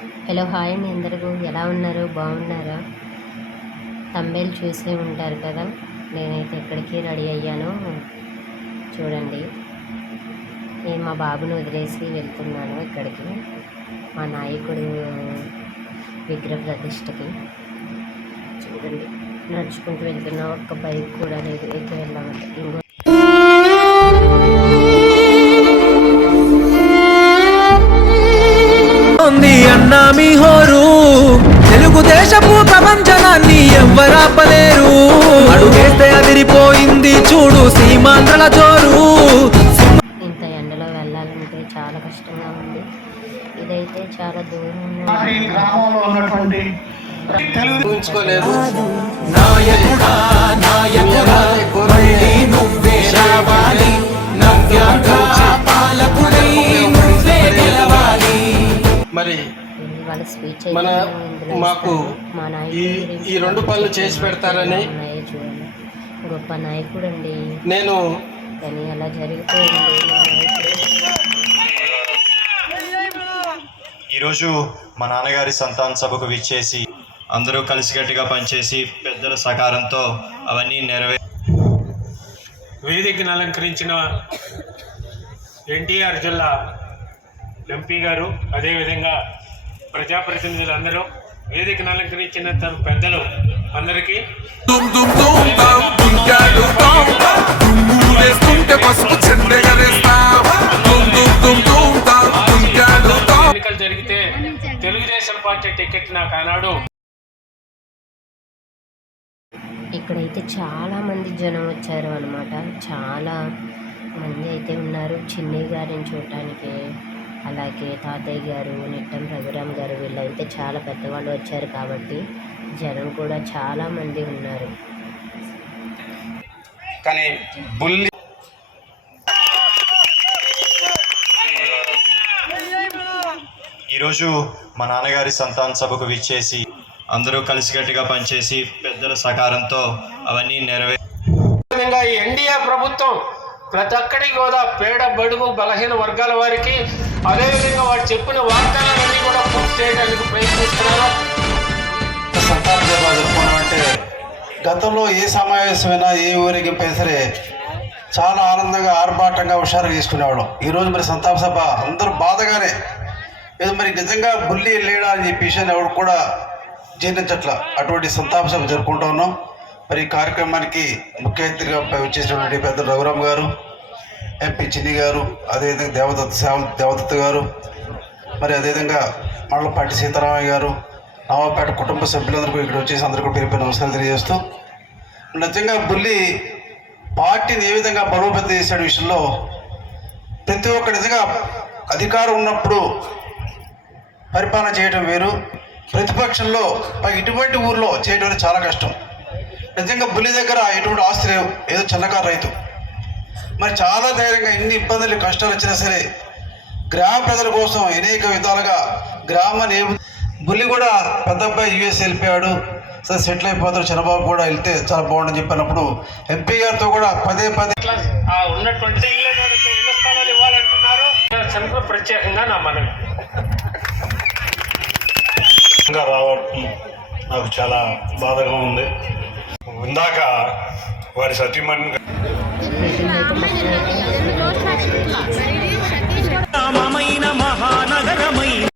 Hello hi మీ అందరికీ ఎలా ఉన్నారు? బాగున్నారా? తంబేలు చూసే ఉంటారు కదా. నేనైతే ఎక్కడికి రెడీ అయ్యానో చూడండి. నేను మా బాబుని వదిలేసి వెళ్తున్నాను ఇక్కడికి, మా నాయకుడు విగ్రహ ప్రతిష్టకి. చూడండి, నడుచుకుంటూ వెళ్తున్నా, ఒక్క బైక్ కూడా లేదు. ఎక్కడ వెళ్ళామంటే ఇంకో అన్నా మీ హోరు తెలుగుదేశపు ప్రపంచనాన్ని ఎవ్వరాపలేరు. అడుగేస్తే అదిరిపోయింది చూడు సీమాంధ్రల జోరు. ఇంత ఎండలో వెళ్ళాలంటే చాలా కష్టంగా ఉంది. ఇదైతే చాలా దూరం గ్రామంలో ఉన్నటువంటి ఊహించుకోలేదు. నాయకుడా నాయకుడా మళ్ళీ నువ్వే రావాలి, నవ్యాంధ్ర పాలకుడై నువ్వే గెలవాలి. మరి వాళ్ళ స్పీచ్ మాకు ఈ రెండు పనులు చేసి పెడతారని చూడండి. గొప్ప నాయకుడు అండి నేను. కానీ అలా జరిగిపోయింది. ఈరోజు మా నాన్నగారి సంతాన సభకు విచ్చేసి అందరూ కలిసికట్టుగా పనిచేసి పెద్దల సహకారంతో అవన్నీ వేదికను అలంకరించిన ఎన్టీఆర్ జిల్లా ఎంపీ గారు, అదేవిధంగా ప్రజాప్రతినిధులందరూ, వేదికను అలంకరించిన పెద్దలు అందరికీ ఎన్నికలు జరిగితే తెలుగుదేశం పార్టీ టికెట్ నాకు ఆనాడు. ఇక్కడైతే చాలా మంది జనం వచ్చారు అన్నమాట. చాలా మంది అయితే ఉన్నారు చిన్నయ్య గారిని చూడటానికి. అలాగే తాతయ్య గారు, నిట్టం రఘురామ్ గారు, వీళ్ళైతే చాలా పెద్దవాళ్ళు వచ్చారు కాబట్టి జనం కూడా చాలా మంది ఉన్నారు. కానీ బుల్లి ఈరోజు మా నాన్నగారి సంతాన సభకు విచ్చేసి అందరూ కలిసికట్టుగా పనిచేసి పెద్దల సహకారంతో అవన్నీ ఈ ఎన్డీఏ ప్రభుత్వం ప్రతి ఒక్కడికి కూడా పేద బడుగు బలహీన వర్గాల వారికి, అదేవిధంగా వారు చెప్పిన వాగ్దానాలన్నీ కూడా పూర్తి చేయడానికి ప్రయత్నిస్తున్నారు. సంతాన సభ జరుపుకోవడం అంటే గతంలో ఏ సమావేశమైనా ఏ ఊరేగింపైనా సరే చాలా ఆనందంగా ఆర్భాటంగా హుషారుగా తీసుకునేవాళ్ళం. ఈరోజు మరి సంతాప సభ అందరూ బాధగానే, ఏదో మరి నిజంగా బుల్లి లేడా అని చెప్పి విషయాన్ని ఎవరు కూడా జీర్ణించట్ల అటువంటి సంతాప సభ జరుపుకుంటూ ఉన్నాం. మరి ఈ కార్యక్రమానికి ముఖ్య అతిథిగా వచ్చేసినటువంటి పెద్ద రఘురామ్ గారు, ఎంపీ చిన్ని గారు, అదేవిధంగా దేవదత్త గారు, మరి అదేవిధంగా మండలపాటి సీతారామయ్య గారు, నవాపేట కుటుంబ సభ్యులందరూ ఇక్కడ వచ్చేసి అందరికీ పేరు నమస్కారం తెలియజేస్తూ, నిజంగా బుల్లి పార్టీని ఏ విధంగా బలోపేతం చేసే విషయంలో ప్రతి ఒక్క నిజంగా అధికారం ఉన్నప్పుడు పరిపాలన చేయడం వేరు, ప్రతిపక్షంలో ఇటువంటి ఊర్లో చేయడం చాలా కష్టం. నిజంగా బుల్లి దగ్గర ఎటువంటి ఆస్తి లేవు, ఏదో చిన్నకారు రైతు. మరి చాలా ధైర్యంగా ఎన్ని ఇబ్బందులు కష్టాలు వచ్చినా సరే గ్రామ ప్రజల కోసం అనేక విధాలుగా గ్రామాన్ని బుల్లి కూడా పెద్ద అబ్బాయి యూఎస్ వెళ్ళిపోయాడు, సరే సెటిల్ అయిపోతాడు, చంద్రబాబు కూడా వెళ్తే చాలా బాగుండని చెప్పినప్పుడు ఎంపీ గారితో కూడా పదే ఉన్నటువంటి ఇళ్ల స్థలాలు ఇవ్వాలంటున్నారు. ప్రత్యేకంగా నా మనవి రావడం నాకు చాలా బాధగా ఉంది. ఇందాక వారి సతీమణి మహానగరమై